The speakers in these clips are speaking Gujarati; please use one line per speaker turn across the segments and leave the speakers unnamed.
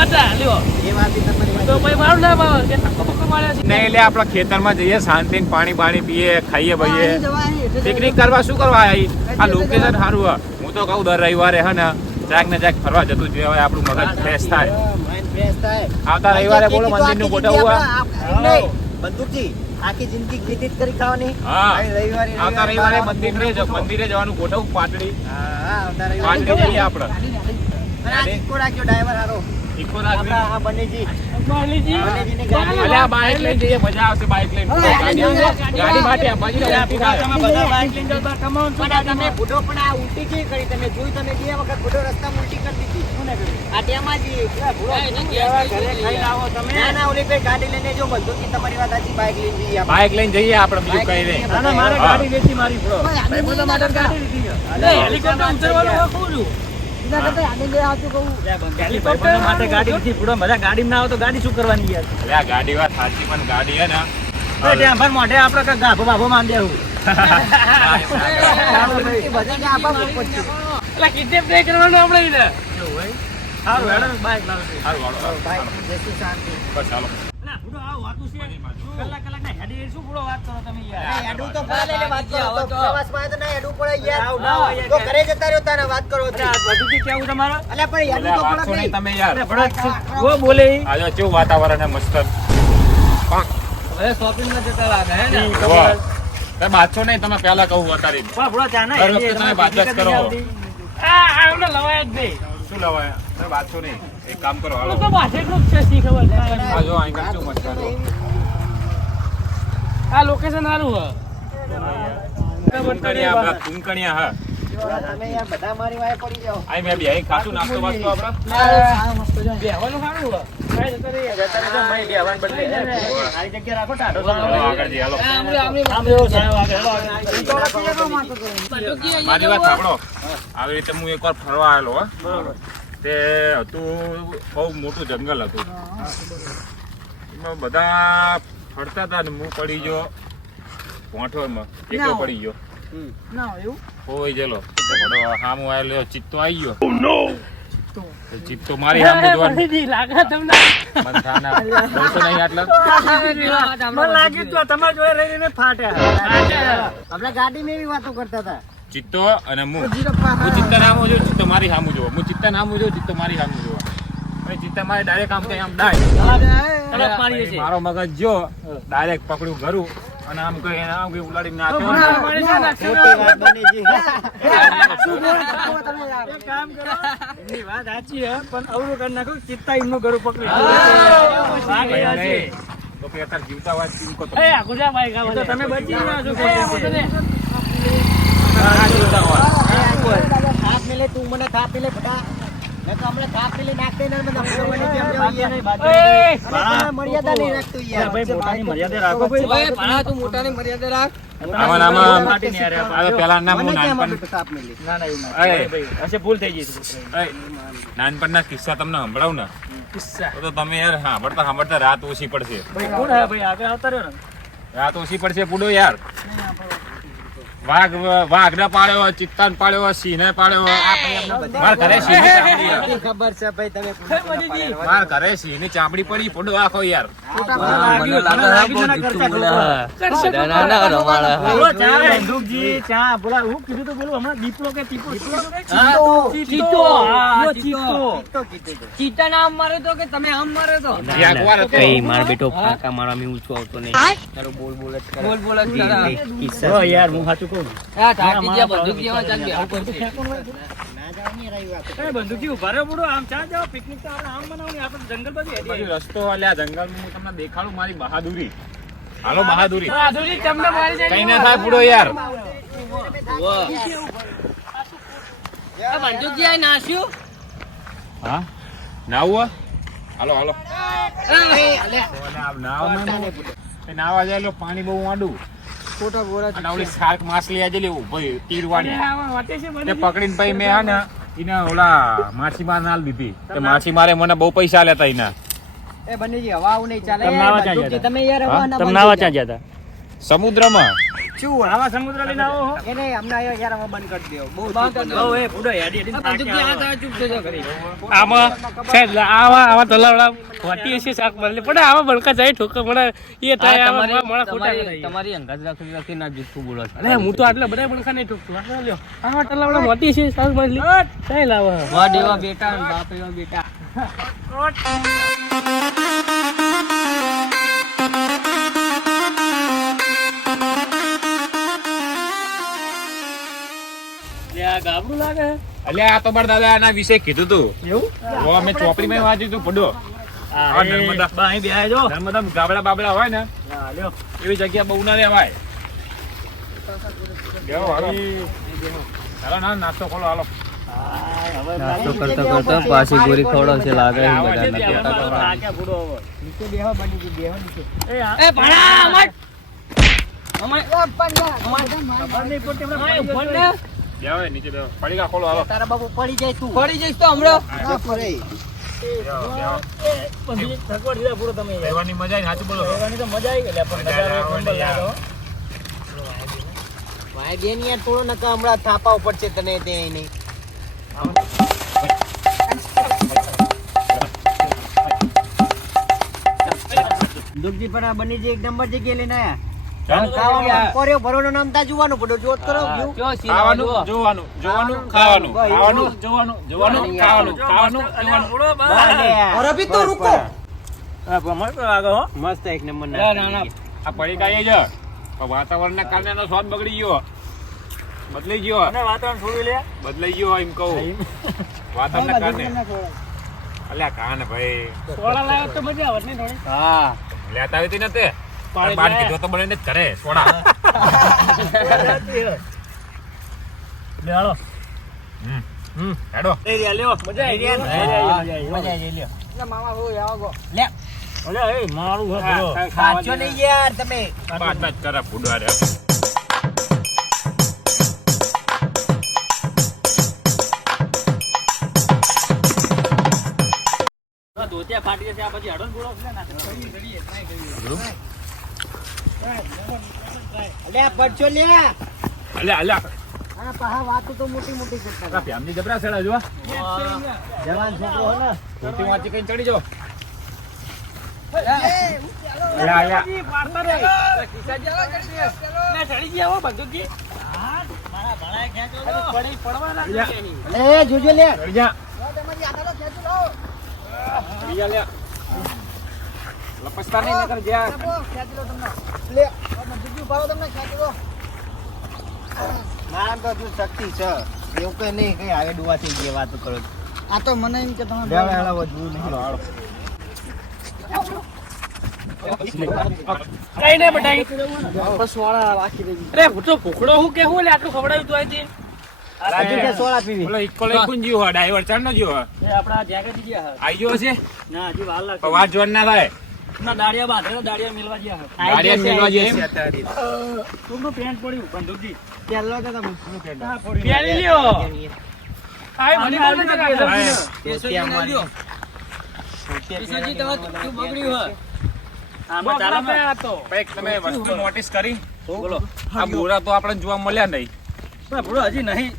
હતા લ્યો.
એ વાત
તો ભાઈ મારું નામ આવે કે ધક્કો બક્કો માર્યો છે.
નહીં એટલે આપણા ખેતરમાં જઈએ શાંતિને પાણી પાણી પીએ ખાઈએ ભાઈએ પિકનિક કરવા શું કરવા આવી આ લોકેશન સારું હે હું તો કહું દર રવિવારે હે ને જાક ને જાક ફરવા જતું જોઈએ હવે આપણું મગજ ફ્રેશ થાય. આવતા રવિવારે બોલો મંદિરનું ગોઠવવું
બંદૂકજી આખી જિંદગી ખેતી જ કરી ખાવાની.
હા.
રવિવારે
આવતા રવિવારે મંદિરે જ- મંદિરે જવાનું ગોઠવું પાટડી.
હા, હા, આવતા રવિવારે.
પાટડી જઈએ આપણે.
ડ્રાઈવર હારો.
બાઇક લઈને જઈએ આપડે બાજુ ઉલટી થાય.
બધા બાઇક લઈને જતા. કમાવાનું શું
પણ આ તમે બુઢો પણ આ ઉલટી કેવી કરી? તમે જોયું તમે બે વખત બુઢો રસ્તામાં ઉલટી કરી દીધી. આ ટેમાં જ ઈ. બુઢો શું કહેવાય, ઘરે ખાઈને આવો તમે. ના ના ઓલી ભાઈ ગાડી લઈને જો બંદૂકી તમારી વાત સાચી બાઇક લઈને જઈએ
લઈને જઈએ આપણે બીજું કઈ નહીં.
ના, ના, મારે હેલિકોપ્ટર ઉતરવાનું કહું છું. હેલિકોપ્ટર માટે ગાડી લીધી બુડો બધા ગાડી ના આવે તો ગાડી શું કરવાની યાર
અલે આ ગાડી વાત સાચી પણ ગાડી હે ને
એ ટેમ્પર મોઢે આપણે ગાભો બાભો માંડ દેવું
બધાને આપવા પડશે.
એટલે કિડનેપ નહીં કરવાનું આપણે એને સારું હેડો બાઇક લાવો છે.
હારું, હાલો, હાલો,
બાઇક
હાલો.
લઈને જશું શાંતિ.
બસ ચાલો
ના, આ વાતું છે. કલાક કલાકના હેડી શું બુડો વાત કરો તમે યાર.
ના, તો પડે લઈને વાત કરો તો પ્રવાસમાં તો ના હેડું પડે યાર.
આવ, ના હોય યાર.
તો ઘરે જતા રહ્યો તારે વાત કરો
અરે, બધું થી કેવું તમારે?
અલ્યા પણ
અલે
તો પડે
વાંચો નહીં. તમે યાર.
અરે, ભડા, બોલે.
આજે કેવું વાતાવરણ હે મસ્ત.
હવે shopping માં જતા લાગે હે ને?
તમે બાજશો નહીં તમે પહેલા કહું
ભુડા, ચા ના
વખતે તમે
હકીકત
કરો.
આ, આ લવાય જ નહીં.
શું લવાય? તમે નહીં. એક કામ કરો હાલો.
તો છે, શી ખબર?
આ જો અહીં શું મસ્ત કરો
આ લોકેશન સારું હે.
મારી
વાત સાંભળો. આવી રીતે હું એકવાર ફરવા આવેલો હો. તે હતું બહુ મોટું જંગલ હતું. બધા ફરતા હતા ને હું પડી ગયો પોંઠોમાં એકલો પડી ગયો. હોય જેલો. હામું આવેલો ચિત્તો આવી ગયો. તો ચિત્તો. મારી સામે જોવાનું
ફરીથી લાગે તમને.
મન થાના. બોલતો નહીં આટલા.
મને લાગ્યું તો તમારા જોડે રહીને ફાટ્યા
આપણે ગાડીમાં એવી વાતો કરતા હતા.
ચિત્તો અને હું. હું ચિત્તા નામ જો ચિત્તો મારી સામું જોવો હું ચિત્તા નામ જો ચિત્તો મારી સામું જોવો હવે ચિત્તા મારે ડાયરેક્ટ આમ કઈ આમ ડાય. મારો મગજ જો ડાયરેક્ટ પકડ્યું ઘરું અને આમ કઈ આમ કઈ નાખ્યો
કામ કરો એમની વાત સાચી હે પણ અવરું કરી નાખો ચિત્તા એમનું ઘરું પકડી વાઘ એવા
તો કે અત્યારે જીવતા વાત
એ, તમે બચી ગયા છો
મેલે તું મને થાપ મેલે બધા
નાનપણ
ના,
નાનપણના કિસ્સા તમને સંભળાવું ને?
કિસ્સા.
તો તમે યાર સાંભળતા સાંભળતા રાત ઓછી પડશે.
ભાઈ, કોણ હે ભાઈ? આગળ આવતા રહ્યો ને.
રાત ઓછી પડશે પૂડો યાર. વાઘ વાઘ ને પાડ્યો ચિત્તા ને પાડ્યો સિંહ ને પાડ્યો મારા ઘરે સિંહ
ખબર છે ભાઈ તમે
હે,
ઘરે સિંહની ચામડી પડી ફોટો આખો યાર.
મારો બેટો ફાંકા મારા મેં ઊંચો આવતો નહીં. તારો બોલ બોલ
બોલ બોલ
યાર, હું સાચું
બંદૂક જેવા ચાલ ગયા. આવું કરશે
ના જાવ નહીં રહી વાત
એ બંદૂકજી ઊભા રહો, બોલો, આમ ચા જાઓ, પિકનિક તો આપણે આમ બનાવવાની, આપણે જંગલ બાજુ
રસ્તો અલ્યા જંગલ હું તમને દેખાડું મારી બહાદુરી. હાલો બહાદુરી
રાધુજી, તમને મારી જાય
કઈ ના થાય પૂડો યાર.
આ બંદૂકજી આ નાસ્યું?
હા? નાવું હાલો હાલો. નાવા જાય એટલે પાણી બહુ વાંડું
ખોટા બોરા
અને ઓલી શાર્ક માછલી આજે લેવું ભાઈ તીર વાળી તે પકડીને પછી મેં હે ને એને ઓલા માછીમાર નાલ દીધી. તે માછીમારે મને બહુ પૈસા લેતા એના
એ બનેજી હવા આવું નહીં ચાલે.
તમે
યાર હવા ના
તમે નાવા ક્યાં ગયા હતા
સમુદ્રમાં.
શું
આવા સમુદ્ર લઈને આવો હો.
એને અમને અહીંયા યાર હવે બંધ કરી દો બહુ
બંધ કરી દો.
એ બુડો હેડી હેડીને
આ બંદૂક
થાક્યા
જે આ ચૂપ થજો કરી
આમાં સાહેબ આવા આવા તલાવડા વાટી શાક મળે પણ આવા બળકા જાય ઠોકર. મને એ થાય આવા ખોટા
તમારી-
કરાય.
રાખી રાખી ના જુઠ્ઠું બોલો
અરે હું તો આટલા બધા બળકા નહીં ઠોકતો. લ્યો. આવા તલાવડા વાટી છે શાક મળે કઈ લાવો
વાડ એવા બેટા બાપ એવા બેટા.
ગાબડું લાગે?
અલ્યા આ તો મારા દાદા આના વિશે કીધું તું.
એવું?
ઓ અમે ચોપડીમાં વાંચ્યું તું પડો
હા,
નર્મદા.
બા અહીં બેહાય જો.
નર્મદા ગાબડા બાબડા હોય ને
હા, લ્યો.
એવી જગ્યા બહુ ના રહેવાય. બેહો, હાલો. હાલો ના નાસ્તો ખોલો હાલો.
નાસ્તો કરતા કરતા પાછી ગોરી ખવડાવશે છે
આવે છે
બધાને ખવડાવે.
હવે.
નીચે બેહો બની બેહો નીચે.
એ
ભણા અમાર અમાર
ખબર નહીં
અમાર
બેહો, નીચે બેહો. પડીકા ખોલો હાલો.
તારા બાબુ પડી જાય તું.
પડી જઈશ તો હમણાં.
ના પડે. થાપા ઉપર છે તને તે નહીં. દુઃખજી પણ આ બની જે એક નંબર જગ્યાએ લઈને આયા. ખાવાનું વાતાવરણ
ના
કારણે એનો સ્વાદ બગડી ગયો. બદલાઈ ગયો.
અને વાતાવરણ થોડું લે.
બદલાઈ ગયો એમ કહું. વાતાવરણના કારણે. અલ્યા કાન ભાઈ.
ને થોડી?
હા. લેતા આવી હતી ને તે? બાર. કીધું તો બને જ કરે સોડા
લે હાલો.
હમ
હમ.
હેડો
એ રહ્યા, લ્યો. મજા આવી ગઈ, મજા આવી ગઈ, મજા આવી ગઈ. અલે, એ મારું હે પેલો.
સાચો નહીં યાર તમે
બાદ બાદ કરે ફૂડવા રે
ધોતિયા ફાટી જશે, આ પછી હાડો ને, ના.
અલ્યા પડશો લ્યા.
અલ્યા અલ્યા.
આ પાહા વાતો તો મોટી મોટી કરતા હતા.
ફેમની જબરા સેડા જો
જવાન છોકરો હો ને.
ધોતી વાંચી કઈ ચડી જો. અલ્યા અલ્યા.
ના ચડી ગયા હો બંદૂકી
પડી પડવાના.
લે
ચડી જા ચડી જા લ્યા લપસતા નહીં નકર જ્યાં
મારા તો હજુ શક્તિ છે. એવું કઈ નહીં કઈ આવે ડુવા થઈ ગયા કરો આ તો મને એમ કે તમે બે વેળા વધવું નહીં.
કઈ નહીં બટાઈ અરે ભૂતો ભૂખડો હું કેવું લે આટલું ખવડાવ્યું તું અહીંથી
રાજુ કે સોળા પીવી
બોલો ઇક્કો લઈ કોણ જીવો ડ્રાઈવર ચાર નો જીવો
એ આપણા જ્યાં કે
આઈ ગયો છે
ના હજી વાર લાગશે.
વાત જોવાનું ના થાય.
ના દાડિયા બાંધે દાડિયા મેલવા ગયા હે.
ગાડીએ મેળવા જઈએ
પેન્ટ પડ્યું બંદૂકજી
પહેલો તો તમે
હા,
લ્યો. આય મને કોણ
આને
નથી
આને
કહેતો.
કેશવજી ના લ્યો. કેશવજી તમારે કેટલું બગડ્યું હોય.
આમાં
બહુ
ચાલે
આ તો.
તમે વસ્તુ નોટિસ કરી?
બોલો.
આ બોરા તો આપણે જોવા મળ્યા નહીં.
ભૂરો હજી નહીં.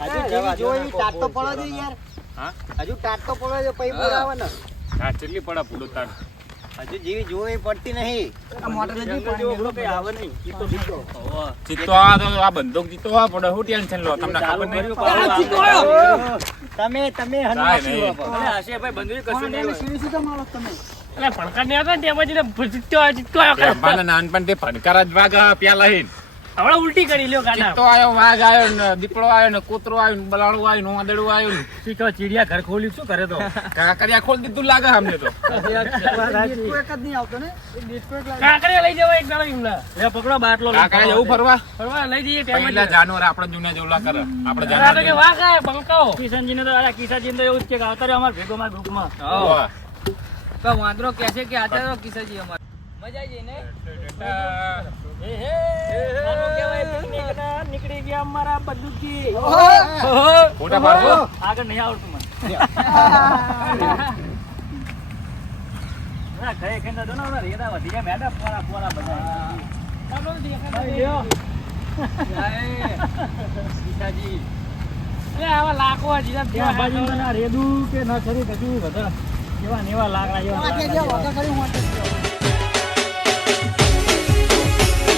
હજુ જેવી જોઈ ટાટ તો પડો યાર.
હા?
હજુ ટાટ તો પડો છે પછી બોલાવે ને.
હા ચેટલી પડે પૂરો તાર
હજુ જેવી જોવી પડતી નહીં.
જીતો. આ તો આ બંદૂક જીતો આ પડે. શું ટેન્શન લો? તમને ખબર નહીં.
તમે તમે.
અલે, આશિષભાઈ, બંદૂકે કશું નહીં હોય.
એટલે ફણકાર નહીં આવતા ને તેમાં જીતો જીત્તો આવ્યો, જીત્તો આવ્યો
નાનપણ તે ફણકાર જ વાગ પ્યાલા હિન
હવે ઉલટી કરી લ્યો ગાડા
તો આયો વાઘ આયો ને દીપડો આયો ને કૂતરો આયો ને બલાડું આયો ને વાદળું આયો ને.
શીખો ચીડિયા ઘર ખોલ્યું શું કરે તો?
કાકરિયા ખોલ દીધું લાગે અમને તો.
કાંકરિયા લઈ જવાય એક દાડો ઇમલા
લે, પકડો બાટલો
કાકરિયા જવું ફરવા?
ફરવા લઈ જઈએ ટેમ
એટલે જાનવર આપણે જૂના જેવલા કરે. આપણે
જાનવર કે વાઘ આવે, બંકાઓ.
કિશનજીને તો અલા, કિશનજીને તો એવું જ કે આવતા રહ્યો અમારા ભેગો અમારા ગ્રુપમાં
હોવે.
તો વાંદરો કહે છે કે આજે તો અમારે. મજા આવી જાય
નીકળી ગયા અમારા.
ફોટા પાડો
આગળ નહીં આવડતું મને. ના, ખાઈ ખાઈને ને રેડા વધી ગયા, મેડા પોરા પોરા બધા.
સીતાજી
અરે આવા લાખો હજી તો
ત્યાં બાજુ ના રેદું કે ના ખરી કશું બધા. એવા નેવા લાકડા લાકડા જેવા. Thank you.